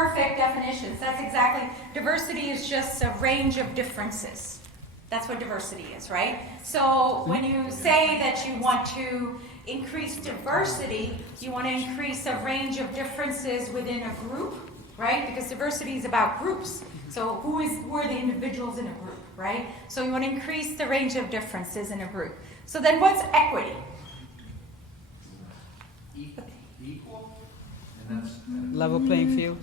perfect definitions. That's exactly, diversity is just a range of differences. That's what diversity is, right? So when you say that you want to increase diversity, you want to increase a range of differences within a group, right? Because diversity is about groups. So who are the individuals in a group, right? So you want to increase the range of differences in a group. So then what's equity? Equal, and that's Level playing field.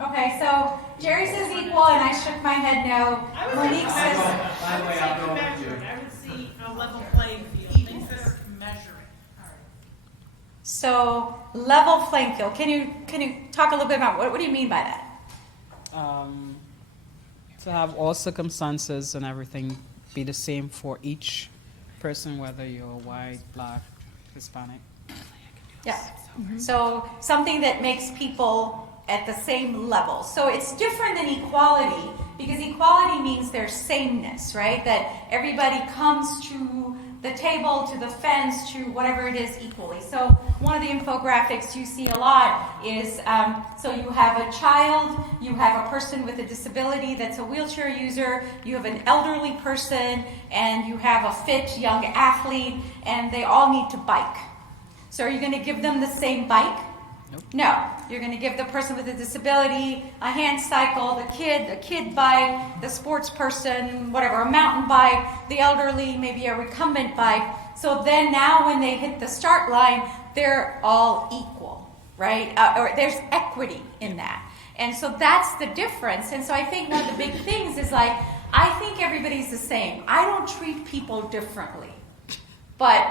Okay, so Jerry says equal, and I shook my head no. I would Monique say says, By the way, I'll go with measuring. you. I would see a level playing field instead of measuring. so level playing field. Can you talk a little bit about what do you mean by that? To have all circumstances and everything be the same for each person, whether you're white, black, Hispanic. Yeah. So something that makes people at the same level. So it's different than equality, because equality means there's sameness, right? That everybody comes to the table, to the fence, to whatever it is equally. So one of the infographics you see a lot is, so you have a child, you have a person with a disability that's a wheelchair user, you have an elderly person, and you have a fit young athlete, and they all need to bike. So are you going to give them the same bike? Nope. No. You're going to give the person with a disability a hand cycle, the kid bike, the sports person, whatever, a mountain bike, the elderly, maybe a recumbent bike. So then now when they hit the start line, they're all equal, right? Or there's equity in that. And so that's the difference. And so I think one of the big things is like, I think everybody's the same. I don't treat people differently, but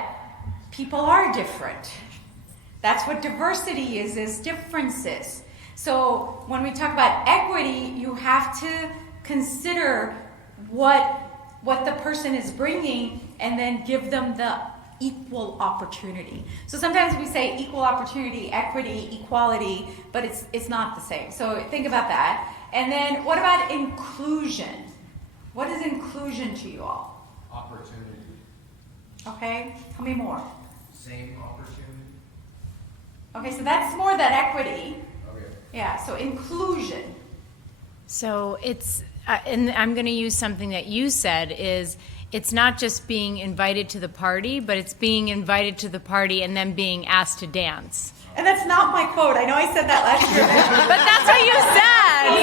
people are different. That's what diversity is differences. So when we talk about equity, you have to consider what the person is bringing and then give them the equal opportunity. So sometimes we say equal opportunity, equity, equality, but it's not the same. So think about that. And then what about inclusion? What is inclusion to you all? Opportunity. Okay, tell me more. Same opportunity. Okay, so that's more than equity. Okay. Yeah, so inclusion. So it's, and I'm going to use something that you said, is it's not just being invited to the party, but it's being invited to the party and then being asked to dance. And that's not my quote. I know I said that last year. But that's what you said.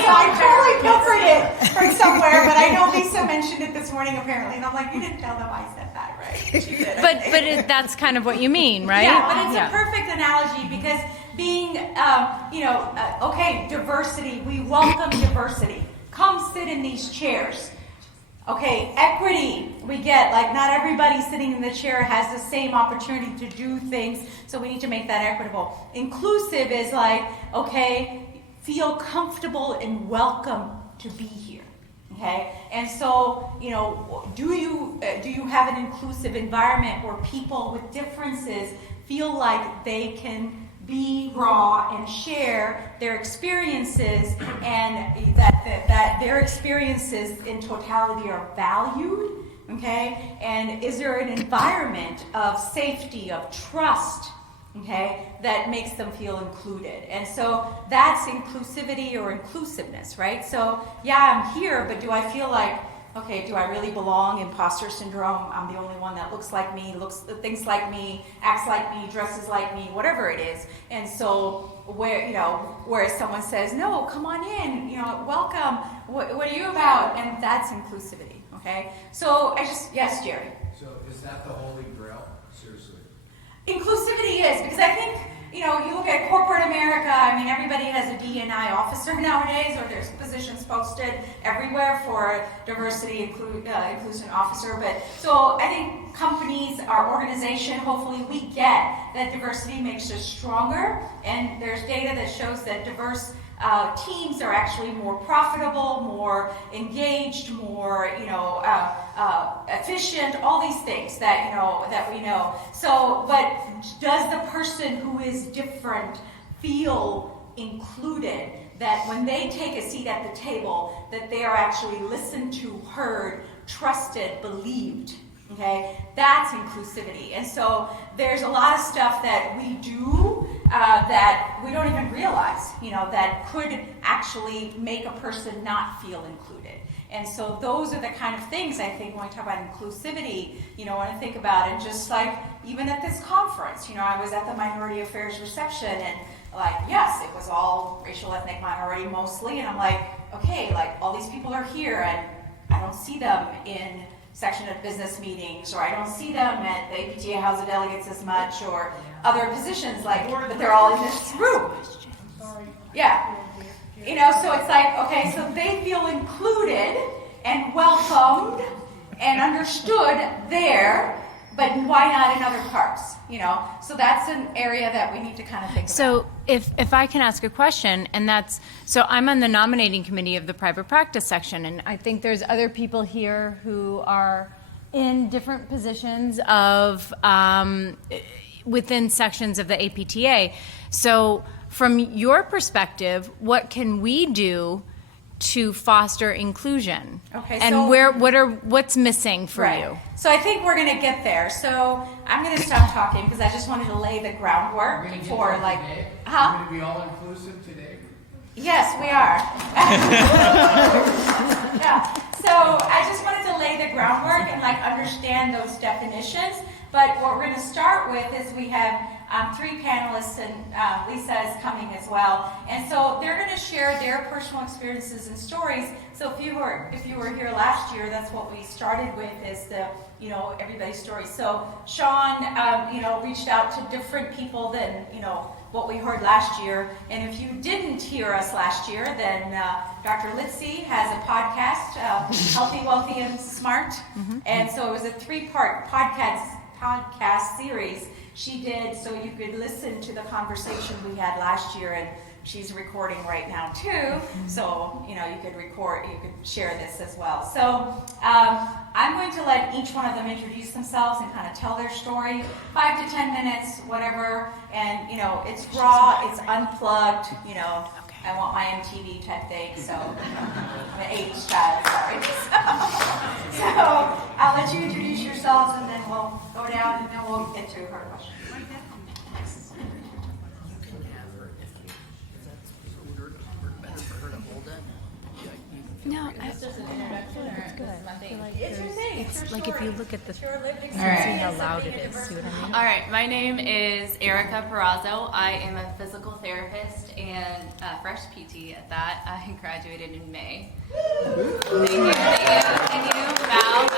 So I totally pilfered it from somewhere, but I know Lisa mentioned it this morning apparently, and I'm like, you didn't tell them I said that, right? She did. But that's kind of what you mean, right? Yeah, but it's a perfect analogy because being, okay, diversity, we welcome diversity. Come sit in these chairs. Okay, equity, we get, like, not everybody sitting in the chair has the same opportunity to do things, so we need to make that equitable. Inclusive is like, okay, feel comfortable and welcome to be here. Okay, and so, do you have an inclusive environment where people with differences feel like they can be raw and share their experiences, and that their experiences in totality are valued? Okay, and is there an environment of safety, of trust, okay, that makes them feel included? And so that's inclusivity or inclusiveness, right? So yeah, I'm here, but do I feel like, okay, do I really belong? Imposter syndrome, I'm the only one that looks like me, thinks like me, acts like me, dresses like me, whatever it is. And so where someone says, no, come on in, welcome, what are you about? And that's inclusivity, okay? So yes, Jerry. So is that the holy grail? Seriously. Inclusivity is, because I think, you look at corporate America, I mean, everybody has a D&I officer nowadays, or there's positions posted everywhere for a diversity inclusion officer. But so I think companies, our organization, hopefully we get that diversity makes us stronger, and there's data that shows that diverse teams are actually more profitable, more engaged, more efficient. All these things that we know. So, but does the person who is different feel included? That when they take a seat at the table, that they are actually listened to, heard, trusted, believed. Okay, that's inclusivity. And so there's a lot of stuff that we do that we don't even realize, that could actually make a person not feel included. And so those are the kind of things I think when we talk about inclusivity, when I think about it, just like even at this conference, I was at the Minority Affairs reception and yes, it was all racial, ethnic, minority mostly, and I'm like, okay, all these people are here and I don't see them in section of business meetings, or I don't see them at the APTA House of Delegates as much, or other positions, but they're all in this room. Yeah. So it's okay, so they feel included and welcomed and understood there, but why not in other parts? So that's an area that we need to kind of think about. So if I can ask a question, and so I'm on the nominating committee of the private practice section, and I think there's other people here who are in different positions of within sections of the APTA. So from your perspective, what can we do to foster inclusion? Okay, and so what's missing for you? So I think we're going to get there. So I'm going to stop talking because I just wanted to lay the groundwork for We're going to be all inclusive today. Yes, we are. Yeah. So I just wanted to lay the groundwork and understand those definitions. But what we're going to start with is we have 3 panelists, and Lisa is coming as well. And so they're going to share their personal experiences and stories. So if you were here last year, that's what we started with, is the everybody's story. So Sean reached out to different people than what we heard last year. And if you didn't hear us last year, then Dr. Litzy has a podcast, Healthy, Wealthy, and Smart. Mm-hmm. And so it was a 3-part podcast series she did, so you could listen to the conversation we had last year, and she's recording right now too. Mm-hmm. So you could share this as well. So I'm going to let each one of them introduce themselves and kind of tell their story, 5 to 10 minutes, whatever. And it's raw, it's unplugged. I want my MTV type thing. So I'm an 80s child, sorry. So I'll let you introduce yourselves, and then we'll go down, and then we'll get to her question. No, it's just an introduction, or it's good. It's your thing. It's like if you look at the, Your lived you experience. can see how loud it is. See what I mean? All right, my name is Erica Perazzo. I am a physical therapist and fresh PT at that. I graduated in May. Thank you. Bow.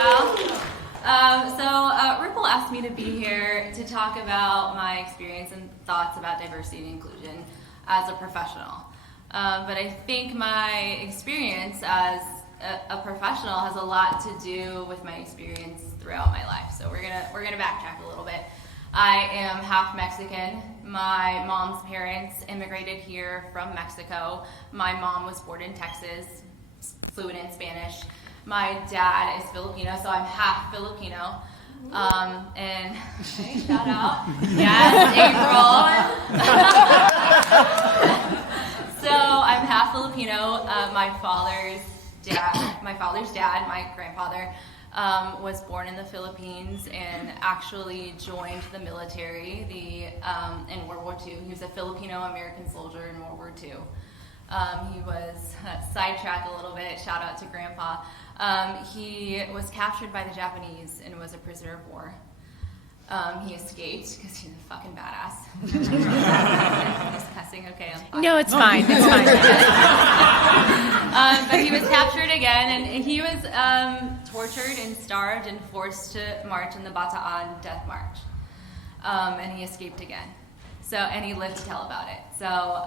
So Ripple asked me to be here to talk about my experience and thoughts about diversity and inclusion as a professional. But I think my experience as a professional has a lot to do with my experience throughout my life. So we're gonna backtrack a little bit. I am half Mexican. My mom's parents immigrated here from Mexico. My mom was born in Texas, fluent in Spanish. My dad is Filipino, so I'm half Filipino. And okay, shout out. Yes, April. So I'm half Filipino. My father's dad, my grandfather, was born in the Philippines and actually joined the military in World War II. He was a Filipino-American soldier in World War II. He was, sidetracked a little bit, shout out to Grandpa. He was captured by the Japanese and was a prisoner of war. He escaped because he's a fucking badass. He's cussing, okay, I'm fine. No, it's fine. It's fine. But he was captured again, and he was tortured and starved and forced to march in the Bataan Death March. And he escaped again. And he lived to tell about it. So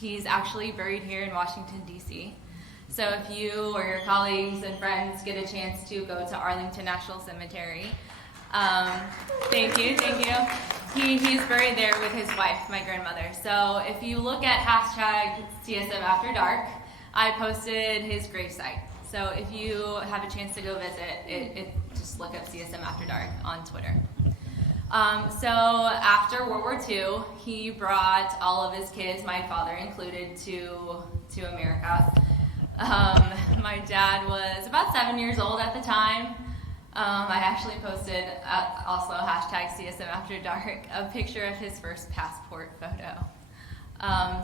he's actually buried here in Washington, D.C. So if you or your colleagues and friends get a chance to go to Arlington National Cemetery, thank you. He's buried there with his wife, my grandmother. So if you look at hashtag CSM After Dark, I posted his gravesite. So if you have a chance to go visit, just look up CSM After Dark on Twitter. So after World War II, he brought all of his kids, my father included, to America. My dad was about 7 years old at the time. I actually posted also hashtag CSM After Dark, a picture of his first passport photo.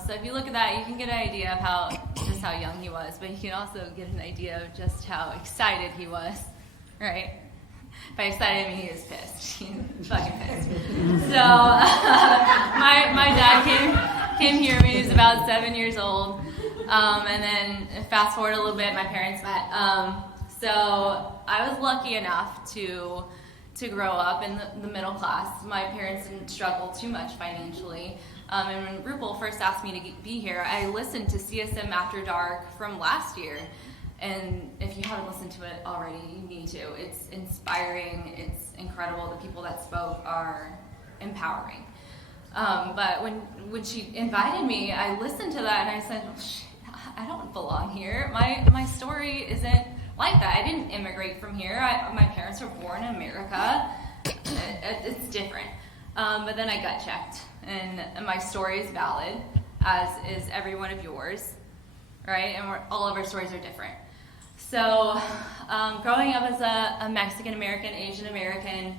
So if you look at that, you can get an idea of just how young he was, but you can also get an idea of just how excited he was, right? By excited, I mean he was pissed. He was fucking pissed. So my dad came here when he was about 7 years old, and then fast forward a little bit, my parents met. So I was lucky enough to grow up in the middle class. My parents didn't struggle too much financially. And when Rupal first asked me to be here, I listened to CSM After Dark from last year. And if you haven't listened to it already, you need to. It's inspiring. It's incredible. The people that spoke are empowering. But when she invited me, I listened to that and I said, I don't belong here. My story isn't like that. I didn't immigrate from here. My parents were born in America. It's different. But then I gut checked, and my story is valid, as is every one of yours, right? And all of our stories are different. So growing up as a Mexican-American, Asian-American,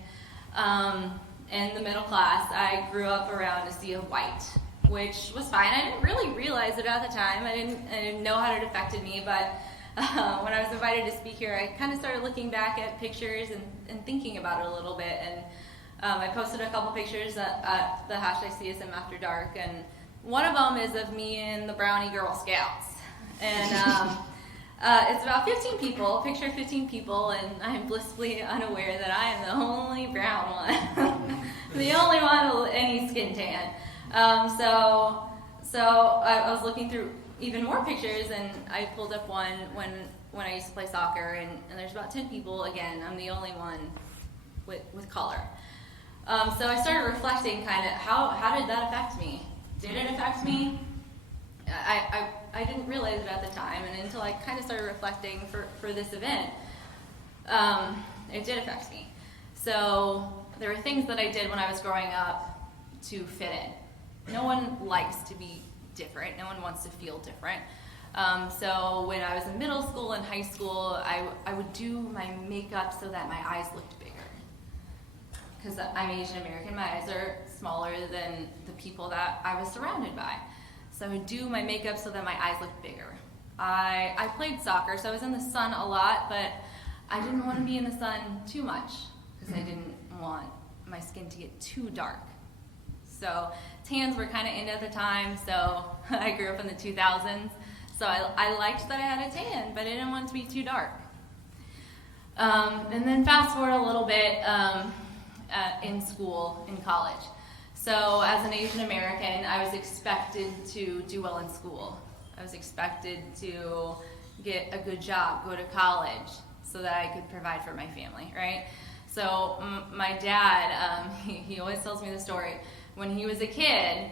in the middle class, I grew up around a sea of white, which was fine. I didn't really realize it at the time. I didn't know how it affected me, but when I was invited to speak here, I kind of started looking back at pictures and thinking about it a little bit. And I posted a couple pictures at the hashtag CSM After Dark, and one of them is of me and the Brownie Girl Scouts. And it's about 15 people, picture of 15 people, and I'm blissfully unaware that I am the only brown one. The only one with any skin tan. So I was looking through even more pictures, and I pulled up one when I used to play soccer, and there's about 10 people. Again, I'm the only one with color. So I started reflecting kind of how did that affect me? Did it affect me? I didn't realize it at the time, and until I kind of started reflecting for this event, it did affect me. So there were things that I did when I was growing up to fit in. No one likes to be different. No one wants to feel different. So when I was in middle school and high school, I would do my makeup so that my eyes looked bigger. Because I'm Asian American, my eyes are smaller than the people that I was surrounded by. So I would do my makeup so that my eyes looked bigger. I played soccer, so I was in the sun a lot, but I didn't want to be in the sun too much because I didn't want my skin to get too dark. So tans were kind of in at the time, so I grew up in the 2000s. So I liked that I had a tan, but I didn't want it to be too dark. And then fast forward a little bit in school, in college. So as an Asian American, I was expected to do well in school. I was expected to get a good job, go to college, so that I could provide for my family, right? So my dad, he always tells me the story. When he was a kid,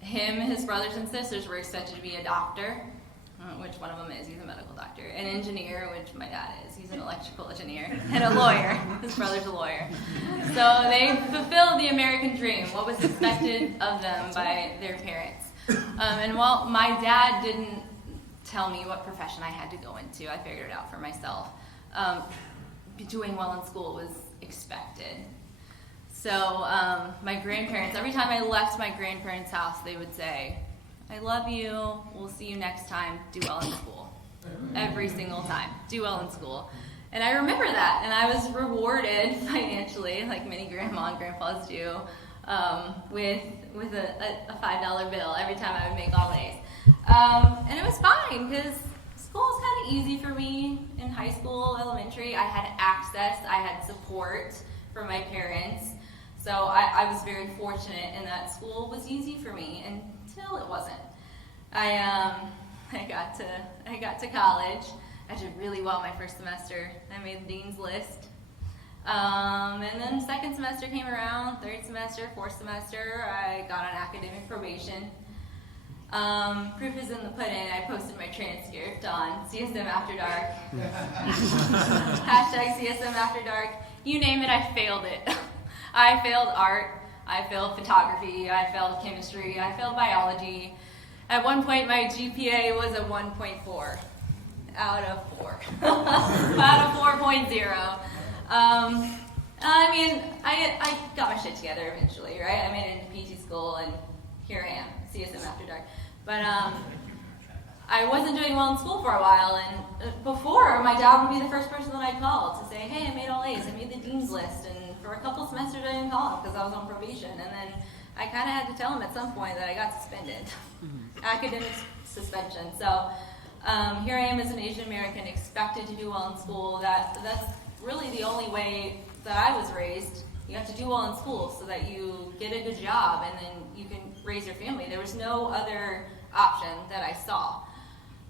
him, his brothers and sisters were expected to be a doctor, which one of them is, he's a medical doctor, an engineer, which my dad is, he's an electrical engineer, and a lawyer, his brother's a lawyer. So they fulfilled the American dream, what was expected of them by their parents. And while my dad didn't tell me what profession I had to go into, I figured it out for myself. Doing well in school was expected. So my grandparents, every time I left my grandparents' house, they would say, I love you, we'll see you next time, do well in school. Every single time, do well in school. And I remember that, and I was rewarded financially, like many grandma and grandpas do, with a $5 bill every time I would make all A's. And it was fine, because school was kind of easy for me in high school, elementary. I had access, I had support from my parents. So I was very fortunate in that school was easy for me until it wasn't. I got to college. I did really well my first semester. I made the dean's list. And then second semester came around, third semester, fourth semester, I got on academic probation. Proof is in the pudding. I posted my transcript on CSM After Dark. Hashtag CSM After Dark. You name it, I failed it. I failed art, I failed photography, I failed chemistry, I failed biology. At one point, my GPA was a 1.4 out of 4, out of 4.0. I mean, I got my shit together eventually, right? I made it into PT school, and here I am, CSM after dark. But I wasn't doing well in school for a while, and before, my dad would be the first person that I'd call to say, hey, I made all A's, I made the dean's list, and for a couple semesters I didn't call him because I was on probation, and then I kind of had to tell him at some point that I got suspended, academic suspension. So here I am as an Asian American, expected to do well in school. That's really the only way that I was raised. You have to do well in school so that you get a good job and then you can raise your family. There was no other option that I saw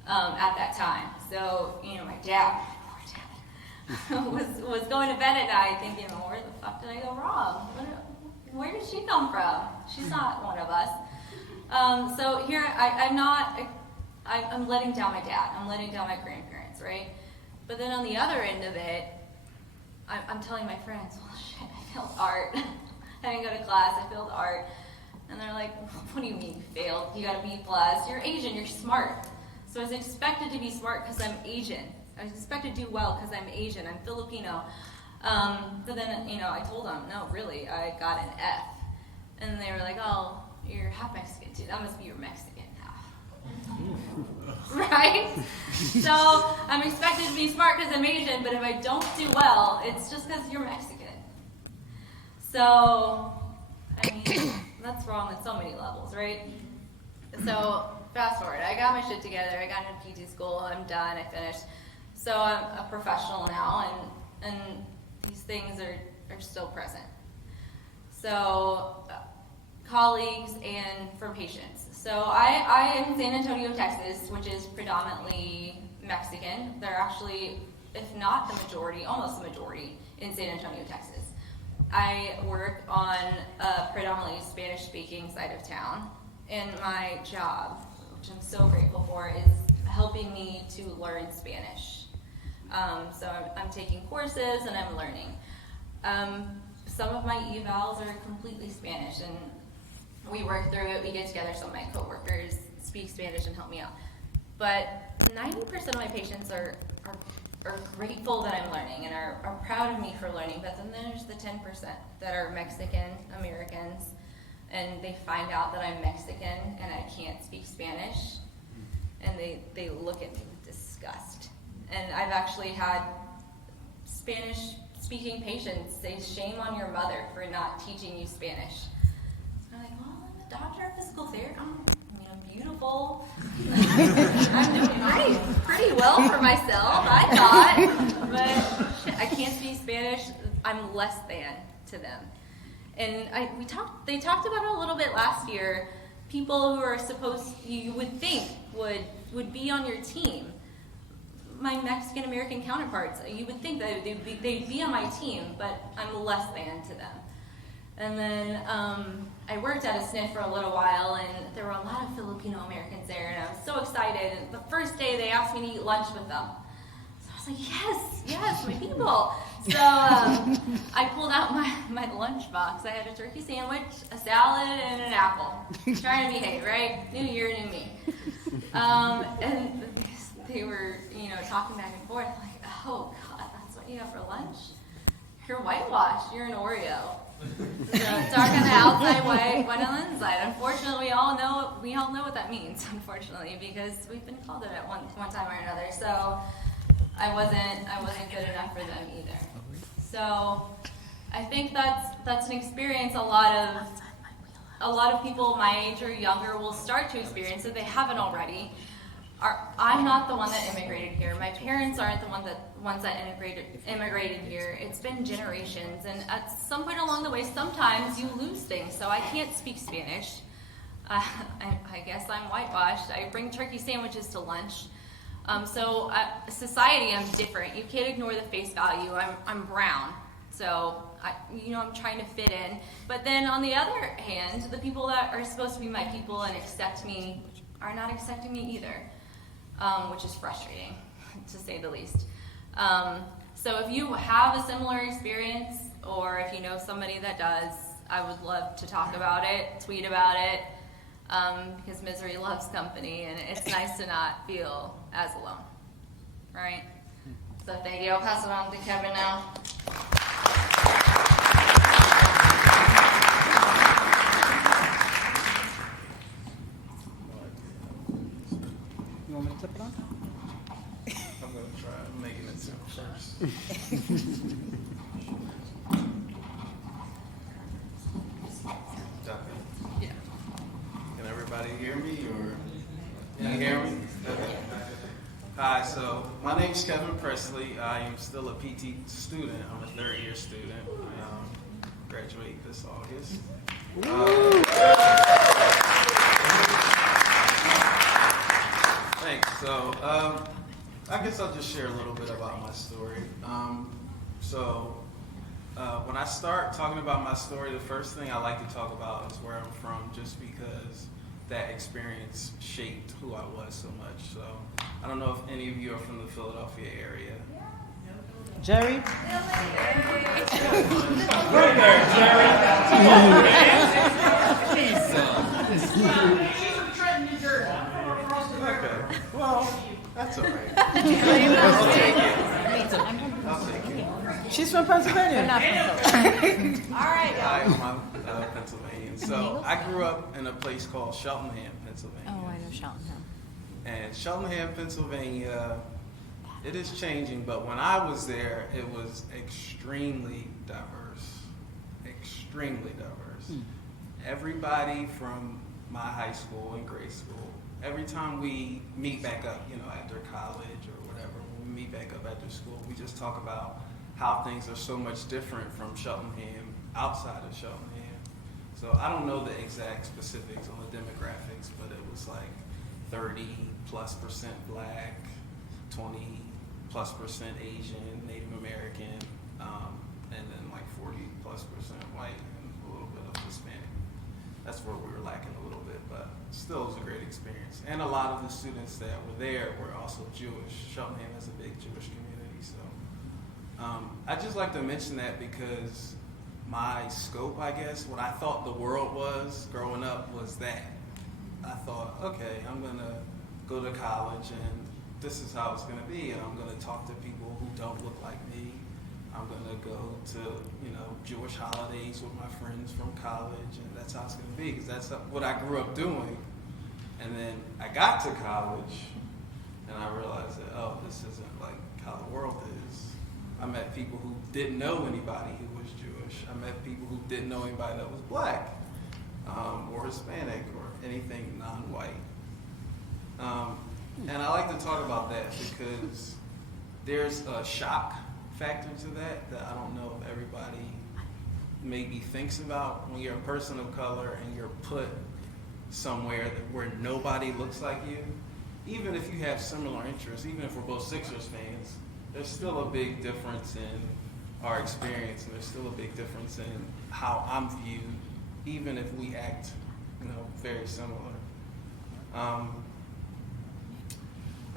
at that time. So, my dad, poor dad, was going to bed at night thinking, well, where the fuck did I go wrong? Where did she come from? She's not one of us. So here, I'm letting down my dad. I'm letting down my grandparents, right? But then on the other end of it, I'm telling my friends, well, shit, I failed art. I didn't go to class, I failed art. And they're like, what do you mean you failed? You got a B+. You're Asian, you're smart. So I was expected to be smart because I'm Asian. I was expected to do well because I'm Asian, I'm Filipino. But then, I told them, no, really, I got an F. And they were like, oh, you're half Mexican too. That must be your Mexican half. Right? So I'm expected to be smart because I'm Asian, but if I don't do well, it's just because you're Mexican. So, I mean, that's wrong on so many levels, right? So, fast forward, I got my shit together, I got into PT school, I'm done, I finished. So I'm a professional now, and these things are still present. So, colleagues and for patients. So I am in San Antonio, Texas, which is predominantly Mexican. They're actually, if not the majority, almost the majority in San Antonio, Texas. I work on a predominantly Spanish-speaking side of town, and my job, which I'm so grateful for, is helping me to learn Spanish. So I'm taking courses and I'm learning. Some of my evals are completely Spanish, and we work through it, we get together, some of my coworkers speak Spanish and help me out. But 90% of my patients are grateful that I'm learning and are proud of me for learning, but then there's the 10% that are Mexican Americans, and they find out that I'm Mexican and I can't speak Spanish, and they look at me with disgust. And I've actually had Spanish-speaking patients say, shame on your mother for not teaching you Spanish. I'm like, well, I'm a doctor of physical therapy. I'm beautiful. I'm doing pretty well for myself, I thought. But shit, I can't speak Spanish. I'm less than to them. And they talked about it a little bit last year. People who are you would think would be on your team. My Mexican American counterparts, you would think that they'd be on my team, but I'm less than to them. And then I worked at a SNF for a little while, and there were a lot of Filipino Americans there, and I was so excited. And the first day, they asked me to eat lunch with them. So I was like, yes, my people. So I pulled out my lunch box. I had a turkey sandwich, a salad, and an apple. Trying to behave, right? New year, new me. And they were, talking back and forth, like, oh, God, that's what you have for lunch? You're whitewashed. You're an Oreo. So dark on the outside, white on the inside. Unfortunately, we all know what that means. Unfortunately, because we've been called it at one time or another. So I wasn't good enough for them either. So I think that's an experience a lot of people my age or younger will start to experience if they haven't already. I'm not the one that immigrated here. My parents aren't the ones that immigrated here. It's been generations, and at some point along the way, sometimes you lose things. So I can't speak Spanish. I guess I'm whitewashed. I bring turkey sandwiches to lunch. So society, I'm different. You can't ignore the face value. I'm brown, so I'm trying to fit in. But then on the other hand, the people that are supposed to be my people and accept me are not accepting me either. Which is frustrating, to say the least. So if you have a similar experience, or if you know somebody that does, I would love to talk about it, tweet about it, because misery loves company, and it's nice to not feel as alone, right? So thank you. I'll pass it on to Kevin now. You want me to clip it on? I'm gonna try making it simple first. Yeah. Can everybody hear me, or can you hear me? Okay. Hi, so my name's Kevin Presley. I am still a PT student. I'm a third-year student. I graduate this August. Thanks. So, I guess I'll just share a little bit about my story. When I start talking about my story, the first thing I like to talk about is where I'm from, just because that experience shaped who I was so much. So, I don't know if any of you are from the Philadelphia area. Jerry? Okay. Well, that's all right. I'll take it. I'll take it. She's from Pennsylvania. All right, Hi, I'm Pennsylvanian. So I grew up in a place called Cheltenham, Pennsylvania. Oh, I know Cheltenham. And Cheltenham, Pennsylvania, it is changing, but when I was there, it was extremely diverse. Extremely diverse. Everybody from my high school and grade school, every time we meet back up, after college or whatever, when we meet back up after school, we just talk about how things are so much different from Cheltenham, outside of Cheltenham. So I don't know the exact specifics on the demographics, but it was like 30+% Black, 20+% Asian, Native American, and then like 40+% white and a little bit of Hispanic. That's where we were lacking a little bit, but still it was a great experience. And a lot of the students that were there were also Jewish. Cheltenham has a big Jewish community, so I'd just like to mention that because my scope, I guess, what I thought the world was growing up was that. I thought, okay, I'm going to go to college and this is how it's going to be, and I'm going to talk to people who don't look like me. I'm going to go to, Jewish holidays with my friends from college, and that's how it's going to be, because that's what I grew up doing. And then I got to college, and I realized that, this isn't like how the world is. I met people who didn't know anybody who was Jewish. I met people who didn't know anybody that was Black, or Hispanic, or anything non-white. And I like to talk about that because there's a shock factor to that I don't know if everybody maybe thinks about when you're a person of color and you're put somewhere where nobody looks like you. Even if you have similar interests, even if we're both Sixers fans, there's still a big difference in our experience, and there's still a big difference in how I'm viewed, even if we act, very similar. I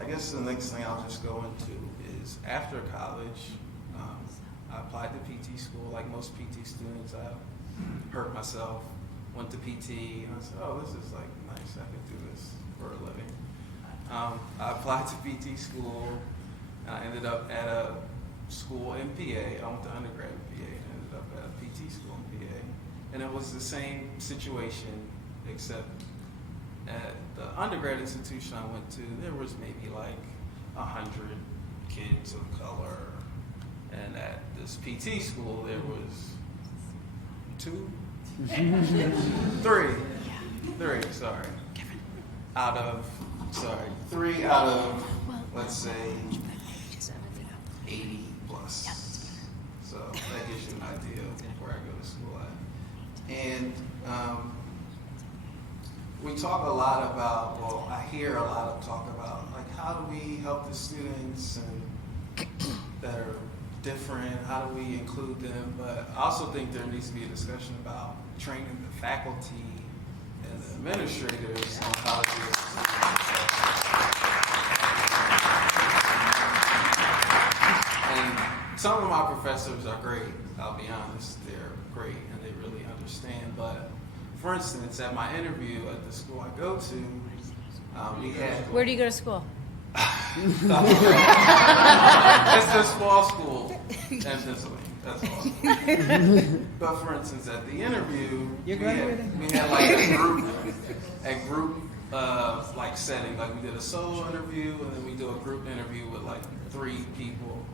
guess the next thing I'll just go into is after college, I applied to PT school. Like most PT students, I hurt myself, went to PT, and I said, this is like nice, I can do this for a living. I applied to PT school, and I ended up at a school in PA. I went to undergrad in PA and ended up at a PT school in PA. And it was the same situation, except at the undergrad institution I went to, there was maybe like 100 kids of color. And at this PT school, there was three out of, let's say, 80 plus. So that gives you an idea of where I go to school at. And we talk a lot about, I hear a lot of talk about, like, how do we help the students and that are different, how do we include them? But I also think there needs to be a discussion about training the faculty and the administrators on how to do it. And some of my professors are great, I'll be honest, they're great and they really understand. But for instance, at my interview at the school I go to, we had... Where do you go to school? It's a small school in Pennsylvania. That's all. But for instance, at the interview, we had like a group like setting. Like we did a solo interview, and then we do a group interview with like 3 people.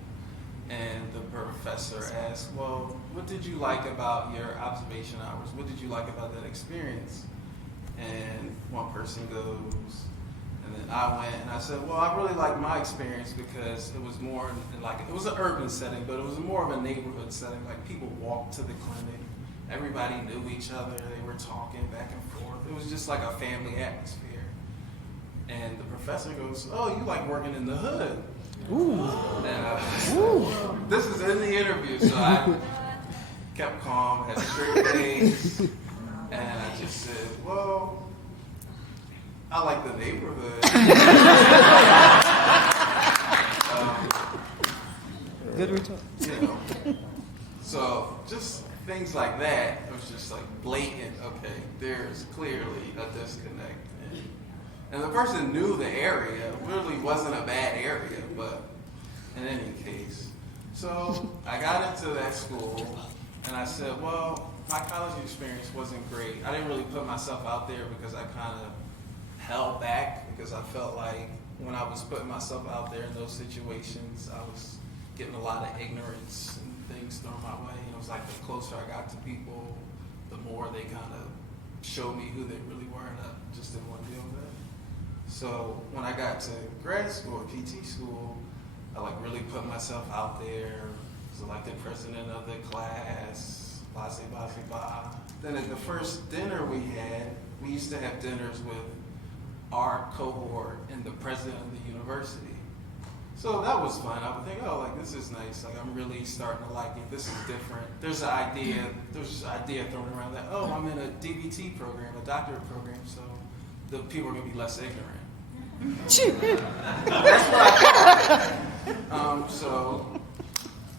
And the professor asked, "Well, what did you like about your observation hours? What did you like about that experience?" And one person goes, and then I went and I said, "Well, I really liked my experience because it was more in like, it was an urban setting, but it was more of a neighborhood setting. Like people walked to the clinic, everybody knew each other, they were talking back and forth. It was just like a family atmosphere." And the professor goes, "Oh, you like working in the hood?" Ooh. And this is in the interview, so I kept calm, had a straight face, and I just said, "Well, I like the neighborhood." Good retort. You know, so just things like that. It was just like blatant. Okay, there's clearly a disconnect. And the person knew the area. It really wasn't a bad area, but in any case. So I got into that school, and I said, well, my college experience wasn't great. I didn't really put myself out there because I kind of held back because I felt like when I was putting myself out there in those situations, I was getting a lot of ignorance and things thrown my way. And it was like the closer I got to people, the more they kind of showed me who they really were, and I just didn't want to deal with that. So when I got to grad school, PT school, I like really put myself out there, was elected president of the class, blah, blah, blah. Then at the first dinner we had, we used to have dinners with our cohort and the president of the university. So that was fun. I would think, oh, like this is nice. Like I'm really starting to like it. This is different. There's an idea thrown around that, oh, I'm in a DBT program, a doctorate program, so the people are gonna be less ignorant. That's what I thought. So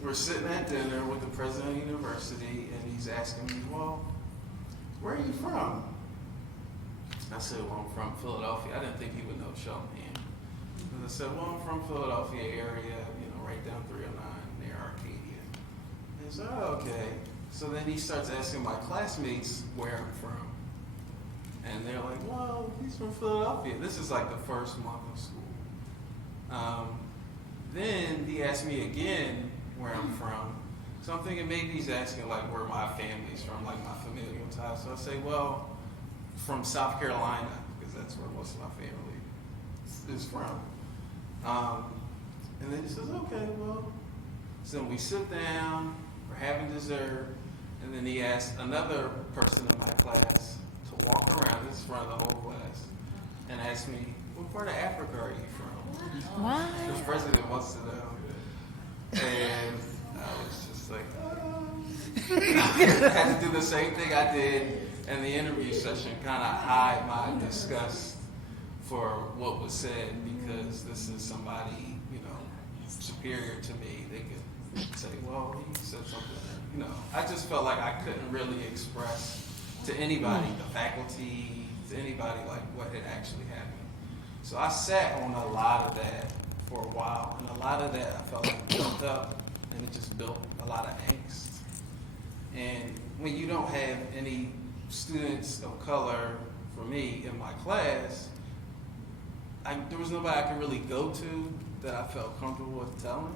we're sitting at dinner with the president of the university, and he's asking me, well, where are you from? I said, well, I'm from Philadelphia. I didn't think he would know Cheltenham. And I said, well, I'm from Philadelphia area, right down 309 near Arcadia. And he said, oh, okay. So then he starts asking my classmates where I'm from. And they're like, well, he's from Philadelphia. This is like the first month of school. Then he asked me again where I'm from. So I'm thinking maybe he's asking like where my family's from, like my familial ties. So I say, well, from South Carolina, because that's where most of my family is from. And then he says, okay, well. So we sit down, we're having dessert, and then he asked another person in my class to walk around, this is in front of the whole class, and ask me, what part of Africa are you from? What? The president wants to know. And I was just like, I had to do the same thing I did in the interview session, kind of hide my disgust for what was said, because this is somebody, superior to me. They could say, well, he said something. I just felt like I couldn't really express to anybody, the faculty, to anybody, like what had actually happened. So I sat on a lot of that for a while, and a lot of that I felt like built up, and it just built a lot of angst. And when you don't have any students of color, for me, in my class, there was nobody I could really go to that I felt comfortable with telling.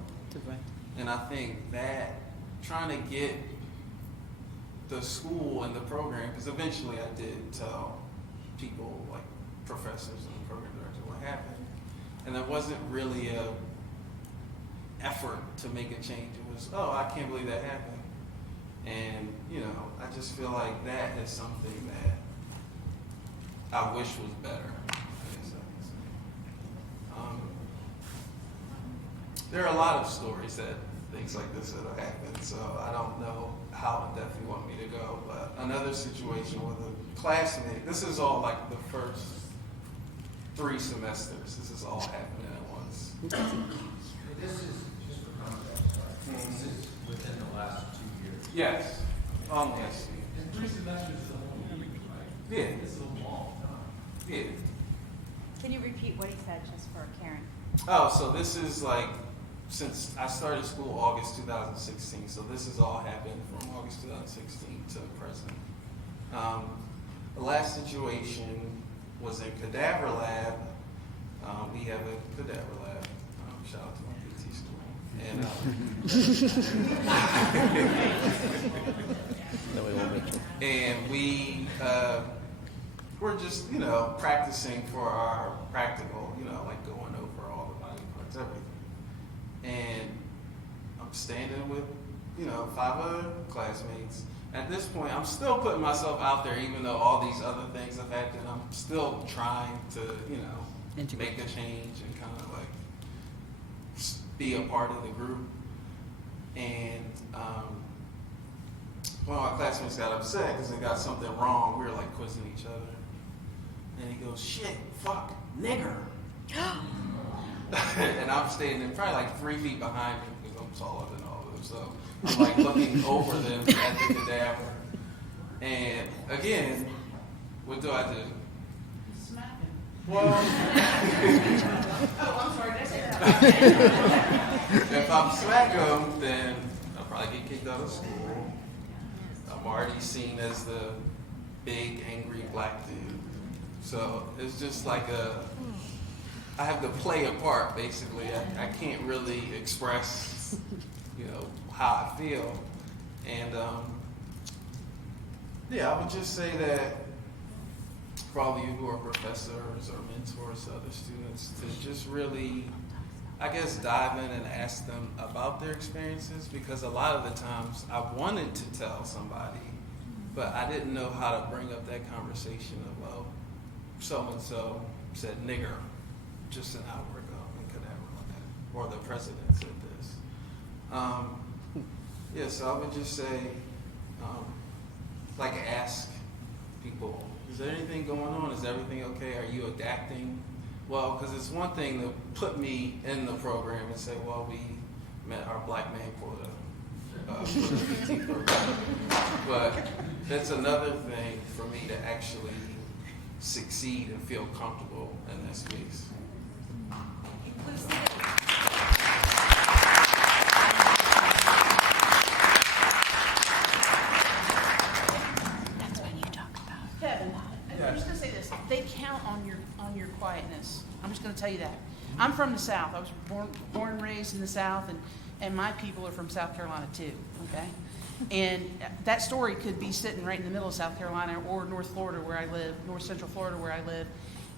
And I think that trying to get the school and the program, because eventually I did tell people, like professors and program directors, what happened. And there wasn't really a effort to make a change. It was, oh, I can't believe that happened. And, I just feel like that is something that I wish was better. There are a lot of stories that things like this that have happened, so I don't know how in depth you want me to go. But another situation with a classmate, this is all like the first 3 semesters. This is all happening at once. This is, just for context, right? This is within the last 2 years. Yes, only yes. And 3 semesters is a whole year, right? Yeah. It's a long time. Yeah. Can you repeat what he said just for Karen? Oh, so this is like, since I started school August 2016, so this has all happened from August 2016 to present. The last situation was in cadaver lab. We have a cadaver lab. Shout out to my PT school. And we we're just, practicing for our practical, like going over all the body parts, everything. And I'm standing with, 5 other classmates. At this point, I'm still putting myself out there, even though all these other things have happened. I'm still trying to, make a change and kind of like be a part of the group. And one of my classmates got upset because they got something wrong. We were like quizzing each other. And he goes, shit, fuck, nigger. And I'm standing probably like 3 feet behind him because I'm taller than all of them. So I'm like looking over them at the cadaver. And again, what do I do? Smack him. Well, Oh, I'm sorry, did I say that? if I'm smack him, then I'll probably get kicked out of school. I'm already seen as the big, angry black dude. So it's just like I have to play a part, basically. I can't really express, how I feel. And, I would just say that for all of you who are professors or mentors to other students, to just really, I guess, dive in and ask them about their experiences, because a lot of the times I wanted to tell somebody, but I didn't know how to bring up that conversation of, well, so-and-so said nigger just an hour ago in cadaver lab, or the president said this. So I would just say, ask people, is there anything going on? Is everything okay? Are you adapting? Well, because it's one thing to put me in the program and say, well, we met our black man quota for the PT program. But that's another thing for me to actually succeed and feel comfortable in that space. Kevin, I'm just gonna say this, they count on your quietness. I'm just gonna tell you that. I'm from the South. I was born and raised in the South, and my people are from South Carolina too, okay? And that story could be sitting right in the middle of South Carolina or North Florida where I live, North Central Florida where I live,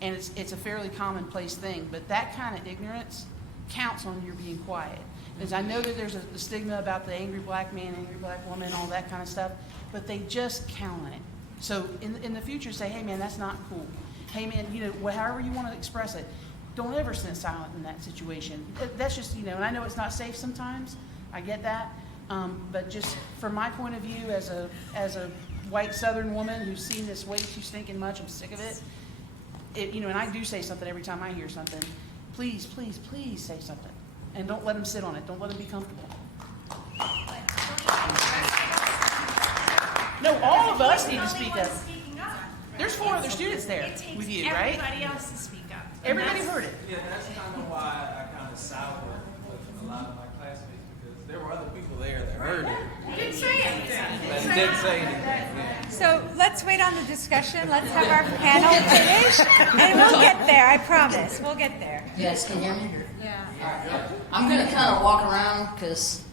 and it's a fairly commonplace thing, but that kind of ignorance counts on your being quiet. Because I know that there's a stigma about the angry black man, angry black woman, all that kind of stuff, but they just count on it. So in the future, say, hey man, that's not cool. Hey man, however you want to express it, don't ever sit silent in that situation. That's just, and I know it's not safe sometimes. I get that. But just from my point of view, as a white Southern woman who's seen this way too stinking much, I'm sick of it. And I do say something every time I hear something. Please, please, please say something, and don't let them sit on it. Don't let them be comfortable. No, all of us need to speak up. There's 4 other students there with you, right? Everybody else to speak up. Everybody heard it. Yeah, that's kind of why I kind of soured with a lot of my classmates, because there were other people there that heard it. You didn't say anything. But didn't say anything. Yeah. So let's wait on the discussion. Let's have our panel finish, and we'll get there. I promise. We'll get there. You guys can hear me? Yeah. I'm going to kind of walk around because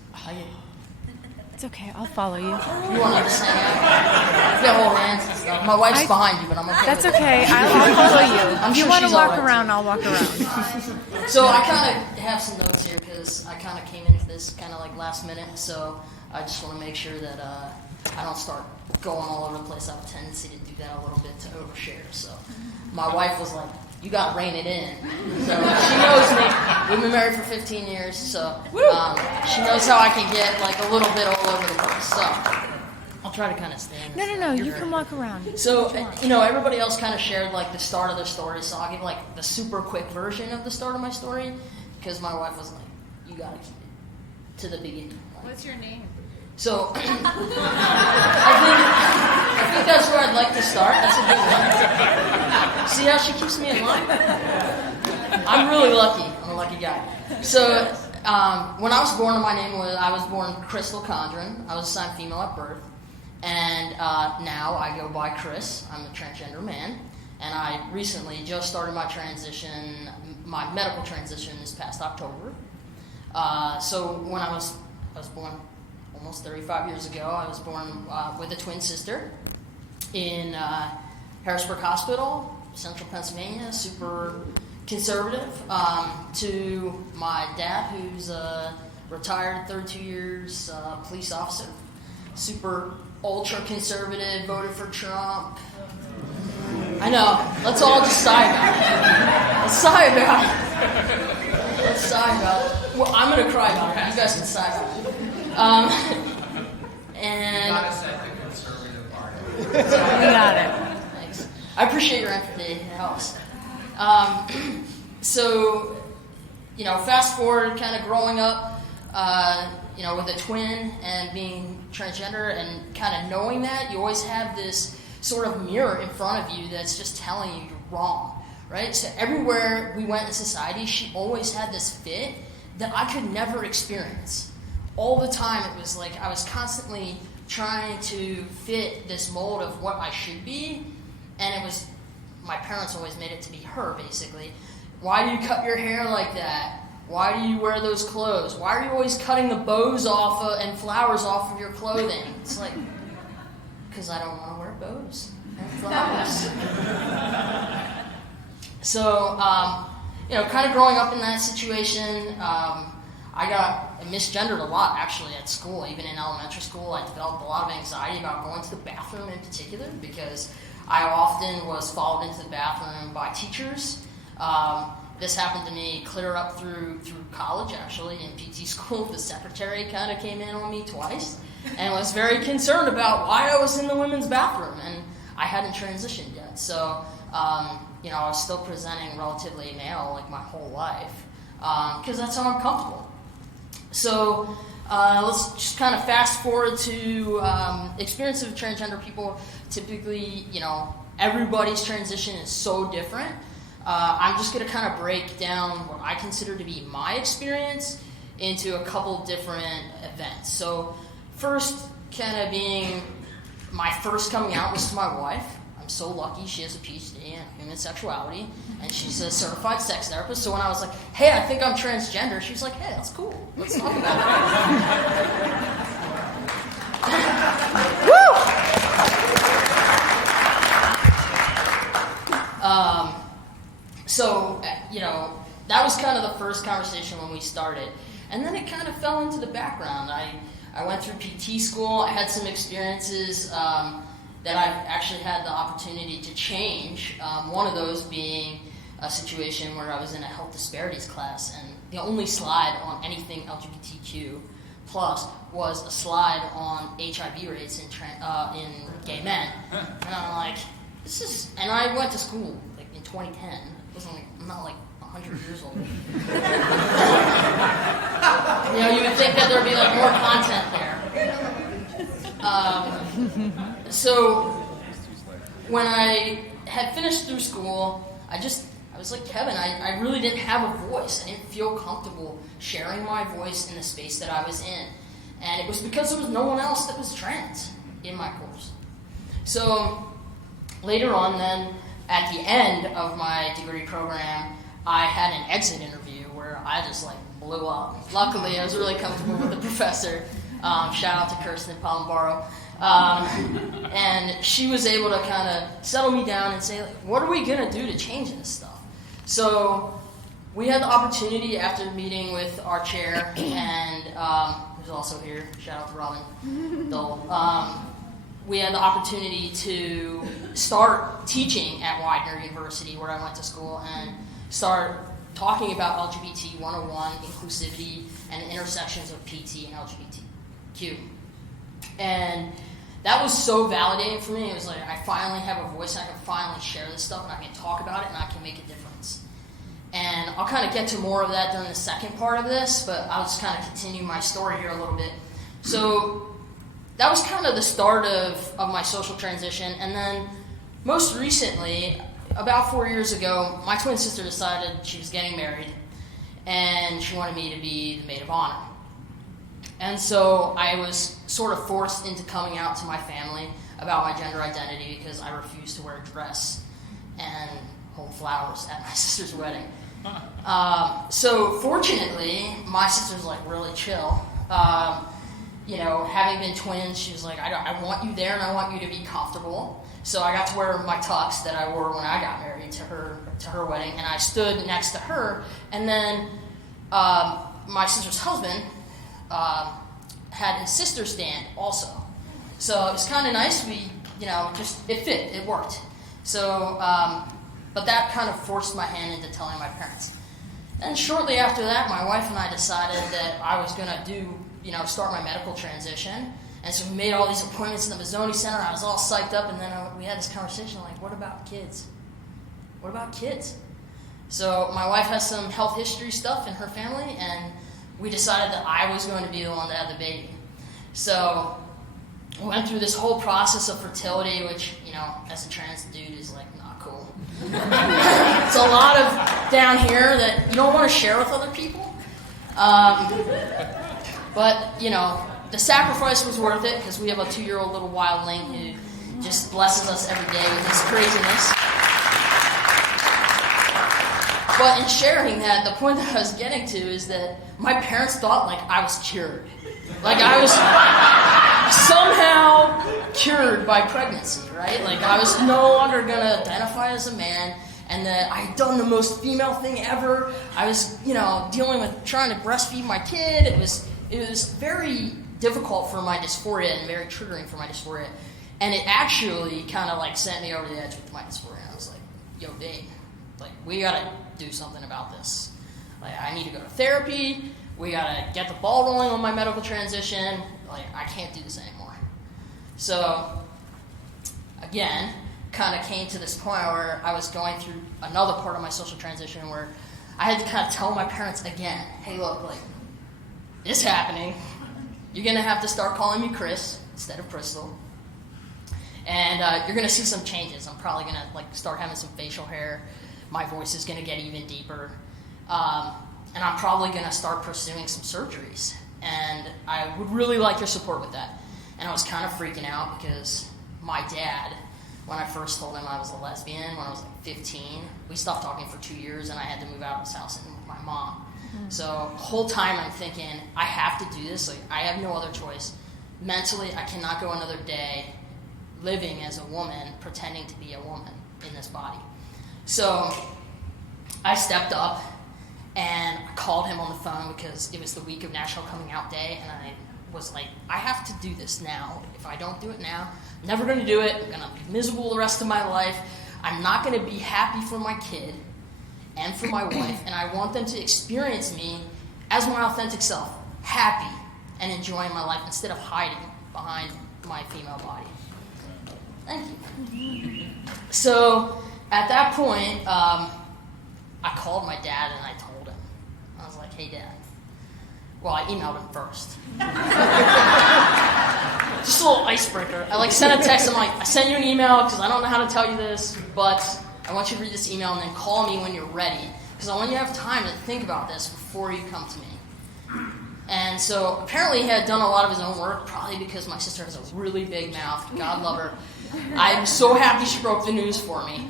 It's okay, I'll follow you. you want to just hang out. You got hold hands and stuff. My wife's behind you, but I'm okay. That's with it. okay, I'll follow you. I'm If you sure want to she's all walk right, around, too. I'll walk around. So I kind of have some notes here because I kind of came into this kind of like last minute. So I just want to make sure that I don't start going all over the place. I have a tendency to do that a little bit, to overshare. So my wife was like, you got to rein it in. So she knows me. We've been married for 15 years, so she knows how I can get like a little bit all over the place. So I'll try to kind of stay in this. No, you can walk around. So, everybody else kind of shared like the start of their story, so I'll give like the super quick version of the start of my story, because my wife was like, you gotta keep it to the beginning. Like, What's your name? so, I think that's where I'd like to start. That's a good one. See how she keeps me in line? I'm really lucky. I'm I'm a lucky guy. So when I was born, I was born Crystal Condren. I was assigned female at birth. And now I go by Chris. I'm a transgender man. And I recently just started my medical transition this past October. So when I was born almost 35 years ago. I was born with a twin sister in Harrisburg Hospital, Central Pennsylvania, super conservative, to my dad, who's a retired 32 years police officer, super ultra conservative, voted for Trump. I know. Let's all just sigh about it. Let's sigh about it. Let's sigh about it. Well, I'm gonna cry about it. You guys can sigh about it. And Gotta set the conservative part. We got it. Thanks. I appreciate your empathy. It helps. So, fast forward, kind of growing up, with a twin and being transgender, and kind of knowing that, you always have this sort of mirror in front of you that's just telling you you're wrong, right? So everywhere we went in society, she always had this fit that I could never experience. All the time, it was like I was constantly trying to fit this mold of what I should be, and it was, my parents always made it to be her, basically. Why do you cut your hair like that? Why do you wear those clothes? Why are you always cutting the bows off and flowers off of your clothing? It's like, because I don't want to wear bows and flowers. So, kind of growing up in that situation, I got misgendered a lot, actually, at school. Even in elementary school, I developed a lot of anxiety about going to the bathroom in particular, because I often was followed into the bathroom by teachers. This happened to me clear up through college, actually. In PT school, the secretary kind of came in on me twice and was very concerned about why I was in the women's bathroom, and I hadn't transitioned yet. So, I was still presenting relatively male like my whole life, because that's how I'm comfortable. So let's just kind of fast forward to experience of transgender people. Typically, everybody's transition is so different. I'm just going to kind of break down what I consider to be my experience into a couple different events. So first, kind of being my first coming out was to my wife. I'm so lucky. She has a PhD in human sexuality, and she's a certified sex therapist. So when I was like, hey, I think I'm transgender, she was like, hey, that's cool. Let's talk about it. Woo! So, that was kind of the first conversation when we started. And then it kind of fell into the background. I went through PT school. I had some experiences that I've actually had the opportunity to change. One of those being a situation where I was in a health disparities class, and the only slide on anything LGBTQ plus was a slide on HIV rates in gay men. And I'm like, and I went to school like in 2010. I'm not like 100 years old. You would think that there'd be like more content there. So when I had finished through school, I was like, Kevin, I really didn't have a voice. I didn't feel comfortable sharing my voice in the space that I was in. And it was because there was no one else that was trans in my course. So later on then, at the end of my degree program, I had an exit interview where I just blew up. Luckily, I was really comfortable with the professor. Shout out to Kirsten Palmbaro. And she was able to kind of settle me down and say, what are we going to do to change this stuff? So we had the opportunity after meeting with our chair, and who's also here, shout out to Robin Dole. We had the opportunity to start teaching at Widener University, where I went to school, and start talking about LGBT 101, inclusivity, and the intersections of PT and LGBTQ. And that was so validating for me. It was like, I finally have a voice, I can finally share this stuff, and I can talk about it, and I can make a difference. And I'll kind of get to more of that during the second part of this, but I'll just kind of continue my story here a little bit. So that was kind of the start of my social transition. And then most recently, about 4 years ago, my twin sister decided she was getting married. and she wanted me to be the maid of honor. And so I was sort of forced into coming out to my family about my gender identity because I refused to wear a dress and hold flowers at my sister's wedding. So fortunately, my sister's like really chill. Having been twins, she was like, I want you there and I want you to be comfortable. So I got to wear my tux that I wore when I got married to her wedding, and I stood next to her. And then my sister's husband had his sister stand also. So it was kind of nice. It fit, it worked. So, but that kind of forced my hand into telling my parents. And shortly after that, my wife and I decided that I was going to start my medical transition. And so we made all these appointments in the Mazzoni Center. I was all psyched up, and then we had this conversation like, what about kids? What about kids? So my wife has some health history stuff in her family, and we decided that I was going to be the one to have the baby. So we went through this whole process of fertility, which, as a trans dude is like not cool. It's a lot of down here that you don't want to share with other people. But, the sacrifice was worth it because we have a 2-year-old little wildling who just blesses us every day with his craziness. But in sharing that, the point that I was getting to is that my parents thought like I was cured. Like I was somehow cured by pregnancy, right? Like I was no longer going to identify as a man, and that I had done the most female thing ever. I was, dealing with trying to breastfeed my kid. It was very difficult for my dysphoria and very triggering for my dysphoria. And it actually kind of like sent me over the edge with my dysphoria. I was like, yo, babe, like we got to do something about this. Like I need to go to therapy. We got to get the ball rolling on my medical transition. Like I can't do this anymore. So again, kind of came to this point where I was going through another part of my social transition where I had to kind of tell my parents again, hey, look, like, it's happening. You're going to have to start calling me Chris instead of Crystal. And you're going to see some changes. I'm probably going to start having some facial hair. My voice is going to get even deeper. And I'm probably going to start pursuing some surgeries. And I would really like your support with that. And I was kind of freaking out because my dad, when I first told him I was a lesbian, when I was like 15, we stopped talking for 2 years and I had to move out of his house and live with my mom. So the whole time I'm thinking, I have to do this. Like, I have no other choice. Mentally, I cannot go another day living as a woman, pretending to be a woman in this body. So I stepped up and I called him on the phone because it was the week of National Coming Out Day, and I was like, I have to do this now. If I don't do it now, I'm never going to do it. I'm going to be miserable the rest of my life. I'm not going to be happy for my kid and for my wife, and I want them to experience me as my authentic self, happy and enjoying my life instead of hiding behind my female body. Thank you. So at that point, I called my dad and I told him. I was like, hey, Dad. Well, I emailed him first. Just a little icebreaker. I sent a text. I'm like, I sent you an email because I don't know how to tell you this, but I want you to read this email and then call me when you're ready because I want you to have time to think about this before you come to me. And so apparently he had done a lot of his own work, probably because my sister has a really big mouth. God love her. I'm so happy she broke the news for me.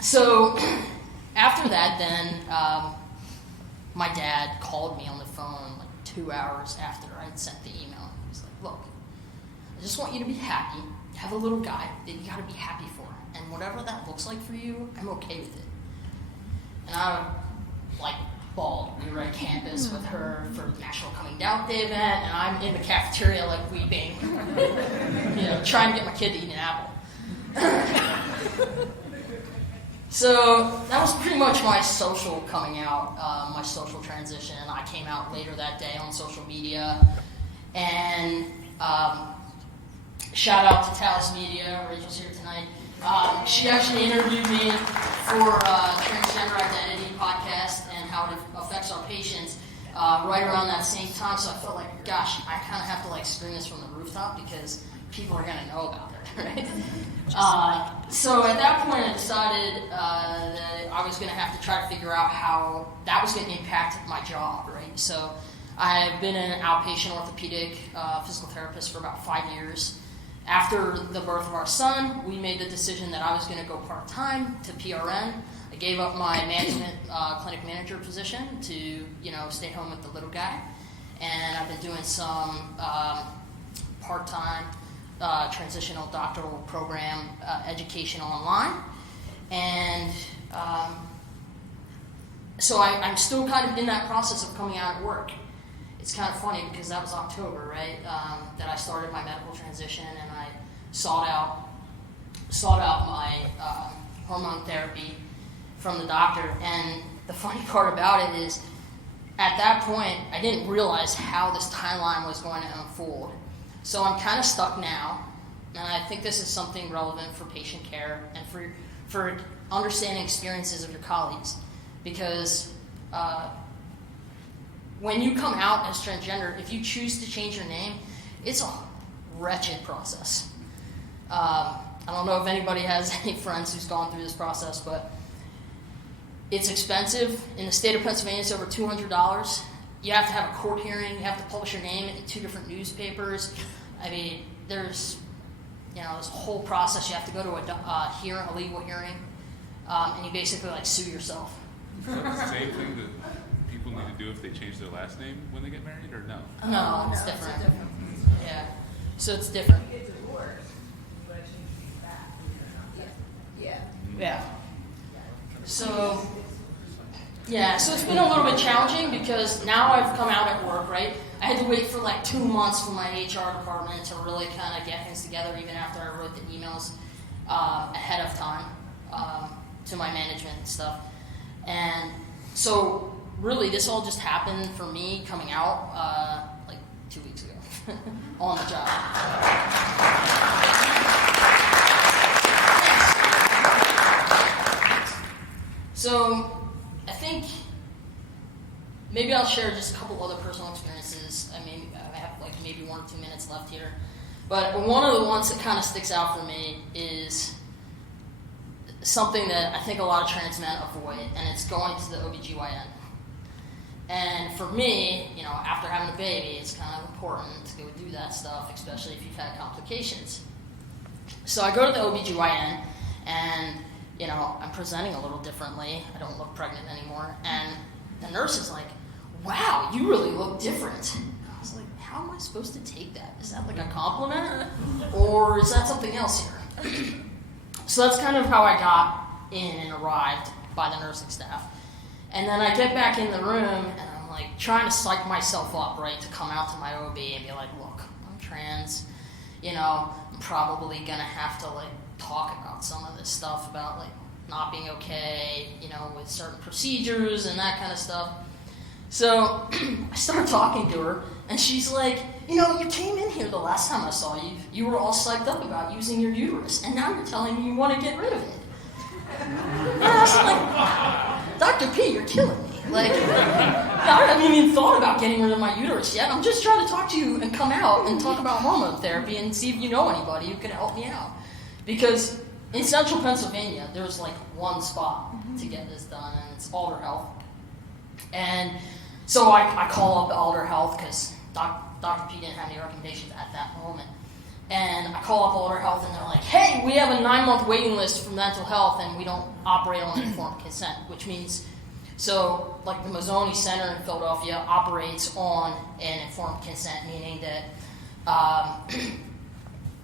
So after that, then my dad called me on the phone 2 hours after I had sent the email. He was like, look, I just want you to be happy. Have a little guy that you got to be happy for. And whatever that looks like for you, I'm okay with it. And I bawled. We were at campus with her for National Coming Out Day event, and I'm in the cafeteria weeping, trying to get my kid to eat an apple. So that was pretty much my social coming out, my social transition. I came out later that day on social media, and shout out to Talis Media. Rachel's here tonight. She actually interviewed me for Transgender Identity podcast and how it affects our patients right around that same time. So I felt like, gosh, I kind of have to scream this from the rooftop because people are going to know about it, right? So at that point, I decided that I I was going to have to try to figure out how that was going to impact my job, right? So I've been an outpatient orthopedic physical therapist for about 5 years. After the birth of our son, we made the decision that I was going to go part-time to PRN. I gave up my management clinic manager position to, stay home with the little guy. And I've been doing some part-time transitional doctoral program education online. And so I'm still kind of in that process of coming out of work. It's kind of funny because that was October, right? That I started my medical transition, and I sought out my hormone therapy from the doctor. And the funny part about it is, at that point, I didn't realize how this timeline was going to unfold. So I'm kind of stuck now, and I think this is something relevant for patient care and for understanding experiences of your colleagues, because when you come out as transgender, if you choose to change your name, it's a wretched process. I don't know if anybody has any friends who's gone through this process, but it's expensive. In the state of Pennsylvania, it's over $200. You have to have a court hearing. You have to publish your name in 2 different newspapers. I mean, there's this whole process. You have to go to a legal hearing, and you basically sue yourself. So it's the same thing that people need to do if they change their last name when they get married, or no? No, it's different. Yeah, so it's different. Yeah. So it's been a little bit challenging because now I've come out at work, right? I had to wait for 2 months for my HR department to really kind of get things together, even after I wrote the emails ahead of time to my management and stuff. And so really this all just happened for me coming out 2 weeks ago on the job. So I think maybe I'll share just a couple other personal experiences. I have maybe 1 or 2 minutes left here. But one of the ones that kind of sticks out for me is something that I think a lot of trans men avoid, and it's going to the OBGYN. And for me, after having a baby, it's kind of important to go do that stuff, especially if you've had complications. So I go to the OBGYN, and I'm presenting a little differently. I don't look pregnant anymore. And the nurse is like, wow, you really look different. I was like, how am I supposed to take that? Is that a compliment? Or is that something else here? So that's kind of how I got in and arrived by the nursing staff. And then I get back in the room, and I'm trying to psych myself up, right, to come out to my OB and be like, look, I'm trans. I'm probably going to have to talk about some of this stuff about not being okay, with certain procedures and that kind of stuff. So I start talking to her, and she's like, you came in here the last time I saw you. You were all psyched up about using your uterus, and now you're telling me you want to get rid of it. And I was like, Dr. P, you're killing me. I haven't even thought about getting rid of my uterus yet. I'm just trying to talk to you and come out and talk about hormone therapy and see if you know anybody who can help me out. Because in central Pennsylvania, there's one spot to get this done, and it's Alder Health. And so I call up Alder Health because Dr. P didn't have any recommendations at that moment. And I call up Alder Health, and they're like, hey, we have a 9-month waiting list for mental health, and we don't operate on informed consent, which means, so the Mazzoni Center in Philadelphia operates on an informed consent, meaning that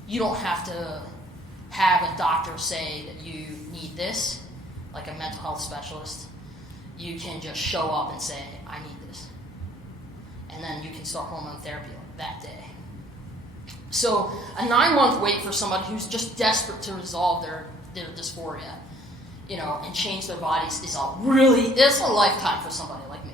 you don't have to have a doctor say that you need this, like a mental health specialist. You can just show up and say, I need this. And then you can start hormone therapy that day. So a 9-month wait for somebody who's just desperate to resolve their dysphoria, and change their bodies it's a lifetime for somebody like me.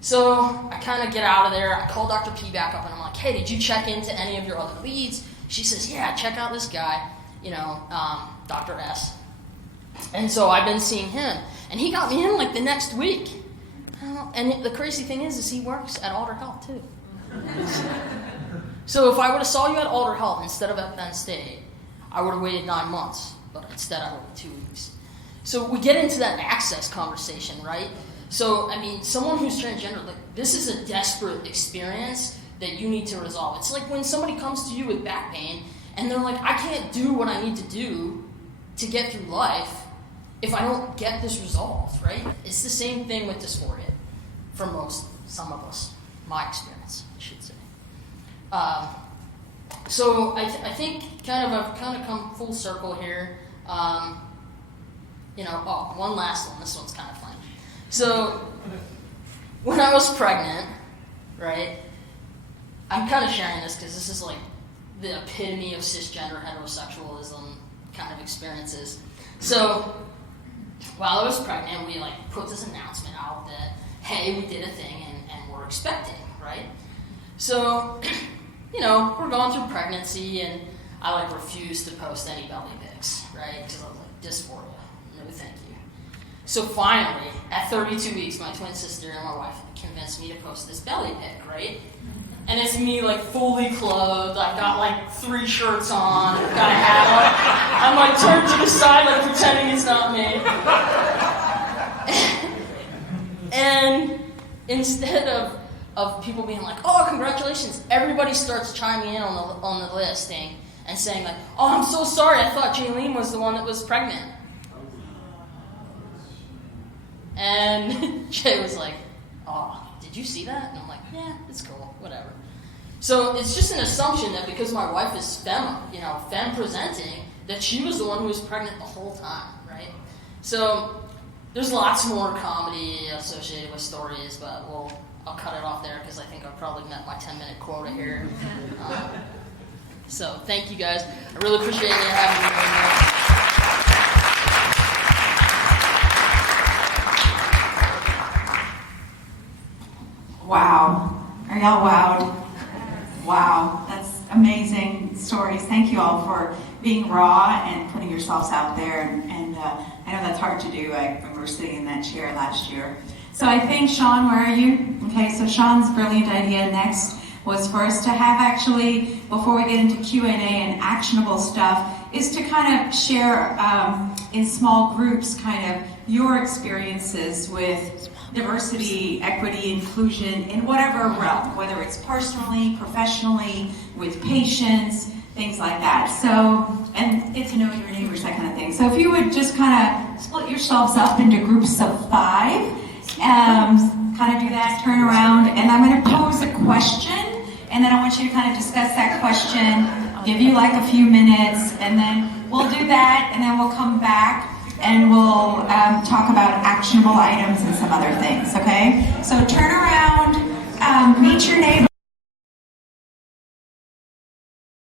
So I kind of get out of there. I call Dr. P back up, and I'm like, hey, did you check into any of your other leads? She says, yeah, check out this guy, Dr. S. And so I've been seeing him, and he got me in the next week. And the crazy thing is he works at Alder Health too. So if I would have saw you at Alder Health instead of at Penn State, I would have waited 9 months, but instead I waited 2 weeks. So we get into that access conversation, right? So, I mean, someone who's transgender, like, this is a desperate experience that you need to resolve. It's like when somebody comes to you with back pain and they're like, I can't do what I need to do to get through life if I don't get this resolved, right? It's the same thing with dysphoria for some of us. My experience, I should say. So I think I've kind of come full circle here. One last one. This one's kind of funny. So when I was pregnant, right? I'm kind of sharing this because this is like the epitome of cisgender heterosexualism kind of experiences. So while I was pregnant, we like put this announcement out that, hey, we did a thing and we're expecting, right? So, we're going through pregnancy and I like refused to post any belly pics, right? Because I was like, dysphoria, no thank you. So finally, at 32 weeks, my twin sister and my wife convinced me to post this belly pic, right? And it's me like fully clothed, I've got like 3 shirts on, I've got a hat on, I'm like turned to the side like pretending it's not me. And instead of people being like, oh, congratulations, everybody starts chiming in on the listing and saying like, oh, I'm so sorry, I thought Jaylene was the one that was pregnant. And Jay was like, oh, did you see that? And I'm like, yeah, it's cool, whatever. So it's just an assumption that because my wife is femme presenting, that she was the one who was pregnant the whole time, right? So there's lots more comedy associated with stories, but I'll cut it off there because I think I've probably met my 10-minute quota here. So thank you guys. I really appreciate you having me. Wow. Are y'all wowed? Wow. That's amazing stories. Thank you all for being raw and putting yourselves out there. And I know that's hard to do. I remember sitting in that chair last year. So I think, Sean, where are you? Okay, so Sean's brilliant idea next was for us to have actually, before we get into Q&A and actionable stuff, is to kind of share in small groups kind of your experiences with diversity, equity, inclusion in whatever realm, whether it's personally, professionally, with patients, things like that. So, and get to know your neighbors, that kind of thing. So if you would just kind of split yourselves up into groups of 5, kind of do that, turn around, and I'm going to pose a question, and then I want you to kind of discuss that question, give you like a few minutes, and then we'll do that, and then we'll come back and we'll talk about actionable items and some other things, okay? So turn around, meet your neighbor.